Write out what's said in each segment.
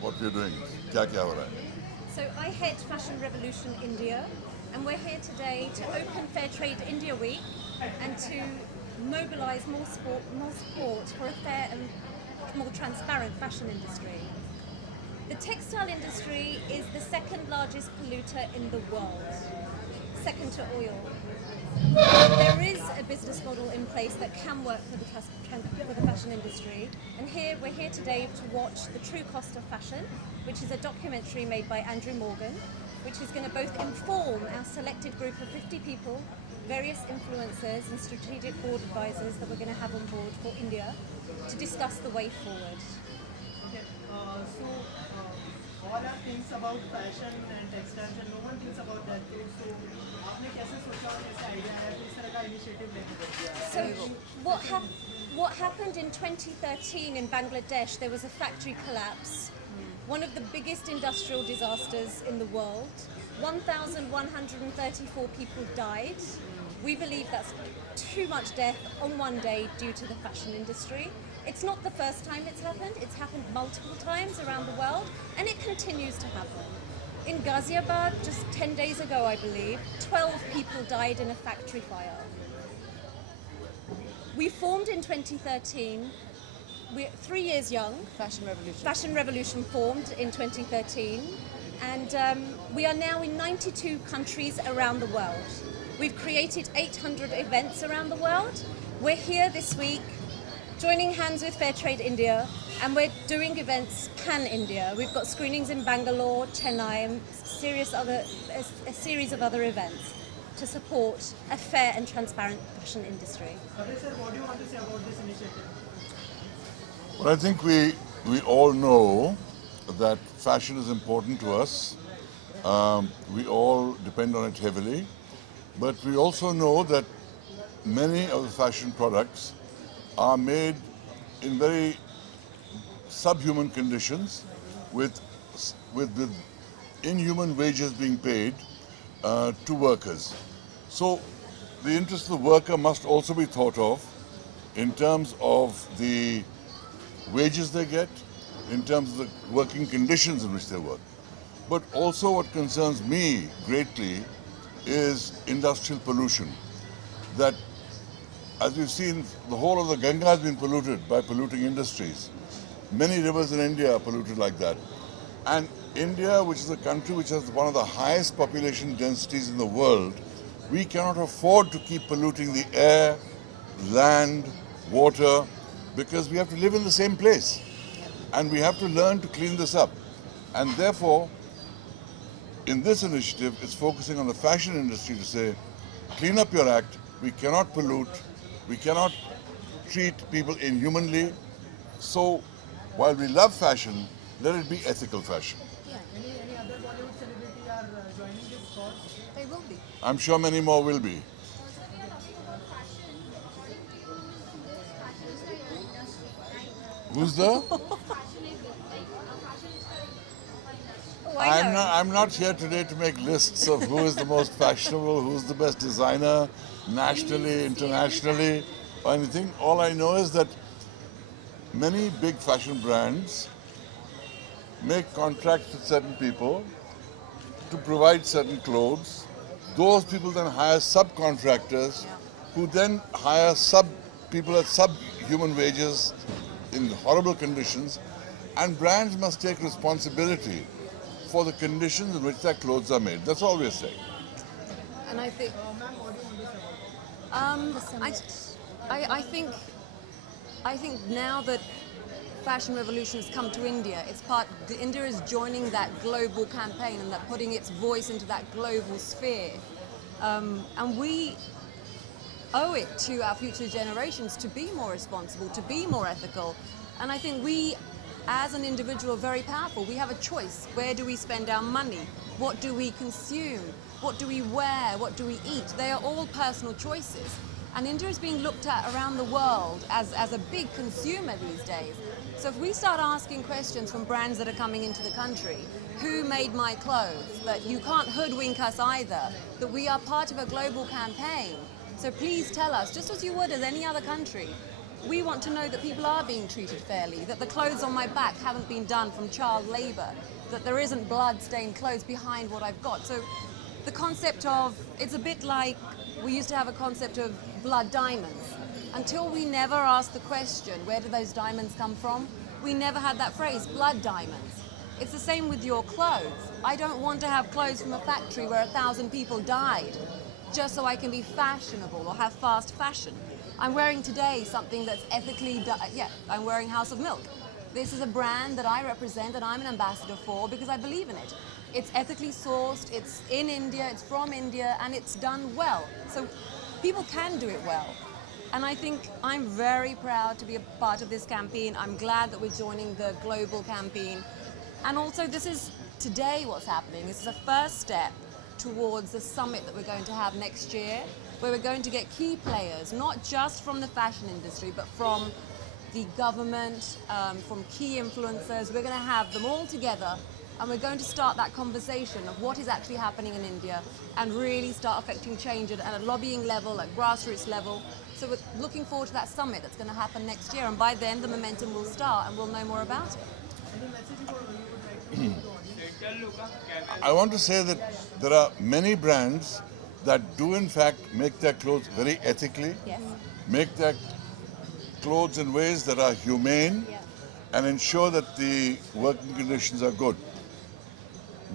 what we're doing. क्या हो रहा है? So I head Fashion Revolution India, and we're here today to open Fair Trade India Week and to mobilise more support for a fair and more transparent fashion industry. The textile industry is the second largest polluter in the world, second to oil. There is a business model in place that can work for the fashion industry, and we're here today to watch The True Cost of Fashion, which is a documentary made by Andrew Morgan, which is going to both inform our selected group of 50 people, various influencers and strategic board advisors that we're going to have on board for India to discuss the way forward. Okay, all are things about fashion and textiles and no one thinks about that too. So आपने कैसे सोचा और कैसे idea आया कि इस तरह का इनिशिएटिव लेके बढ़ गया? So what happened in 2013 in Bangladesh, there was a factory collapse, one of the biggest industrial disasters in the world. 1,134 people died. We believe that's too much death on one day due to the fashion industry. It's not the first time it's happened multiple times around the world, and it continues to happen. In Ghaziabad, just 10 days ago, I believe, 12 people died in a factory fire. We formed in 2013, we're 3 years young. Fashion Revolution formed in 2013, and we are now in 92 countries around the world. We've created 800 events around the world. We're here this week joining hands with Fair Trade India, and we're doing events pan-India. We've got screenings in Bangalore, Chennai, and a series of other events to support a fair and transparent fashion industry. Kabir sir, what do you want to say about this initiative? Well, I think we all know that fashion is important to us. We all depend on it heavily, but we also know that many of the fashion products are made in very subhuman conditions with inhuman wages being paid to workers. So the interest of the worker must also be thought of in terms of the wages they get, in terms of the working conditions in which they work. But also what concerns me greatly is industrial pollution. That, as we've seen, the whole of the Ganga has been polluted by polluting industries. Many rivers in India are polluted like that. And India, which is a country which has one of the highest population densities in the world, we cannot afford to keep polluting the air, land, water, because we have to live in the same place. And we have to learn to clean this up. And therefore, in this initiative, it's focusing on the fashion industry to say, clean up your act, we cannot pollute, we cannot treat people inhumanly. So, while we love fashion, let it be ethical fashion. Yeah. Any other Bollywood celebrity are joining this cause? They will be. I'm sure many more will be. Who's the? I'm not here today to make lists of who is the most fashionable, who's the best designer, nationally, internationally, or anything. All I know is that many big fashion brands make contracts with certain people to provide certain clothes. Those people then hire subcontractors who then hire people at subhuman wages in horrible conditions, and brands must take responsibility for the conditions in which their clothes are made. That's all we're saying. And I think, Ma'am, what do you want to say about this? I think now that Fashion Revolution has come to India, India is joining that global campaign and that putting its voice into that global sphere. And we owe it to our future generations to be more responsible, to be more ethical. And I think we, as an individual, are very powerful. We have a choice. Where do we spend our money? What do we consume? What do we wear? What do we eat? They are all personal choices. And India is being looked at around the world as a big consumer these days. So if we start asking questions from brands that are coming into the country, who made my clothes? That you can't hoodwink us either, that we are part of a global campaign. So please tell us, just as you would as any other country, we want to know that people are being treated fairly, that the clothes on my back haven't been done from child labour, that there isn't blood-stained clothes behind what I've got. So the concept of, it's a bit like we used to have a concept of blood diamonds. Until we never asked the question, where do those diamonds come from? We never had that phrase, blood diamonds. It's the same with your clothes. I don't want to have clothes from a factory where 1,000 people died just so I can be fashionable or have fast fashion. I'm wearing today something that's ethically, I'm wearing House of Milk. This is a brand that I represent and I'm an ambassador for because I believe in it. It's ethically sourced, it's in India, it's from India, and it's done well. So people can do it well. And I think I'm very proud to be a part of this campaign. I'm glad that we're joining the global campaign. And also this is today what's happening. This is a first step towards the summit that we're going to have next year, where we're going to get key players, not just from the fashion industry, but from the government, from key influencers. We're going to have them all together and we're going to start that conversation of what is actually happening in India and really start affecting change at a lobbying level, at grassroots level. So we're looking forward to that summit that's going to happen next year, and by then the momentum will start and we'll know more about it. I want to say that there are many brands that do in fact make their clothes very ethically, Yes. make their clothes in ways that are humane, and ensure that the working conditions are good.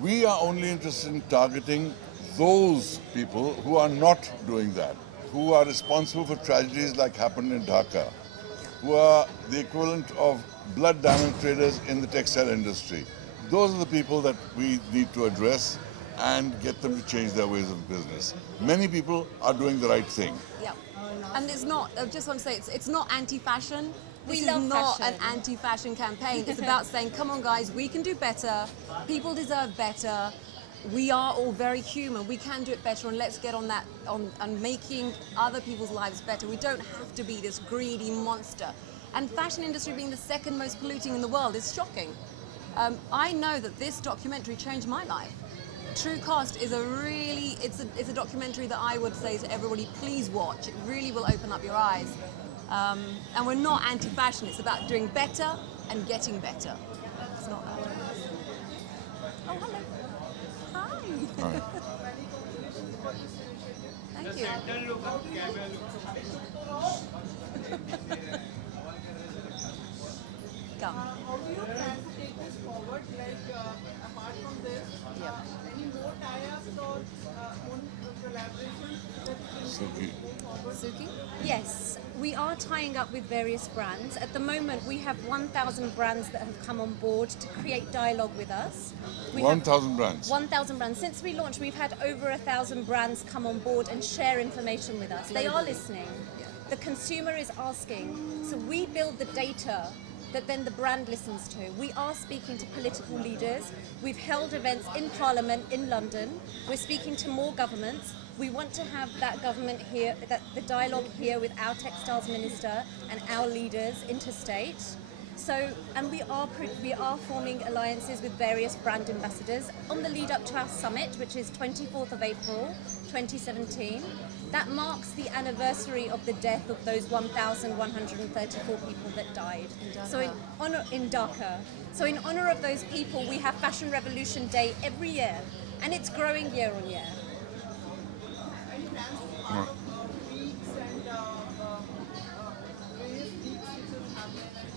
We are only interested in targeting those people who are not doing that, who are responsible for tragedies like happened in Dhaka, who are the equivalent of blood diamond traders in the textile industry. Those are the people that we need to address and get them to change their ways of business. Many people are doing the right thing. Yeah, and it's not, I just want to say, it's not anti-fashion. This is love not fashion. an anti-fashion campaign. It's about saying, come on guys, we can do better. People deserve better. We are all very human. We can do it better, and let's get on that, on making other people's lives better. We don't have to be this greedy monster. And fashion industry being the second most polluting in the world is shocking. I know that this documentary changed my life. True Cost is it's a documentary that I would say to everybody, please watch. It really will open up your eyes. And we're not anti-fashion, it's about doing better and getting better. It's not that. Oh, hello. Hi. Right. Thank you. Come. How do you plan to take this forward? Like, apart from this, any more tie-ups or own collaborations that you can move forward? Suki? Yes, we are tying up with various brands. At the moment, we have 1,000 brands that have come on board to create dialogue with us. 1,000 brands. 1,000 brands. Since we launched, we've had over 1,000 brands come on board and share information with us. They are listening. The consumer is asking. So we build the data that then the brand listens to. We are speaking to political leaders. We've held events in Parliament in London. We're speaking to more governments. We want to have that government here, the dialogue here with our textiles minister and our leaders interstate. So, and we are forming alliances with various brand ambassadors on the lead up to our summit, which is 24th of April 2017. That marks the anniversary of the death of those 1,134 people that died. So in Dhaka. So in honor of those people, we have Fashion Revolution Day every year, and it's growing year on year. Any plans to have weeks and various weeks which will happen and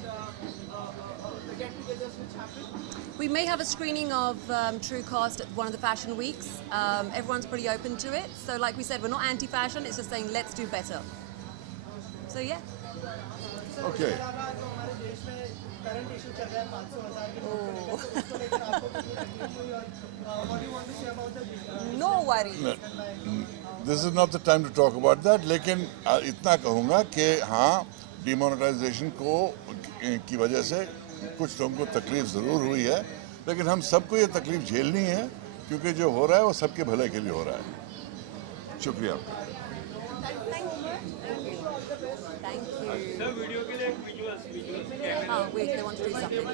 the get-togethers which happen? We may have a screening of True Cost at one of the fashion weeks. Everyone's pretty open to it. So like we said, we're not anti-fashion, it's just saying let's do better. So yeah. Okay. Current issue चल रहा है 500,000 के note पे, तो उसको लेकर आपको कुछ तकलीफ हुई और what do you want to say about the No worries. This is not the time to talk about that, लेकिन इतना कहूँगा कि हाँ, डिमोनेटाइजेशन की वजह से कुछ लोगों को तकलीफ ज़रूर हुई है, लेकिन हम सबको ये तकलीफ झेलनी है, क्योंकि जो हो रहा है वो सबके भले के लिए हो रहा है। शुक्रिया आपका। Thank you. Oh, wait, they want to do something.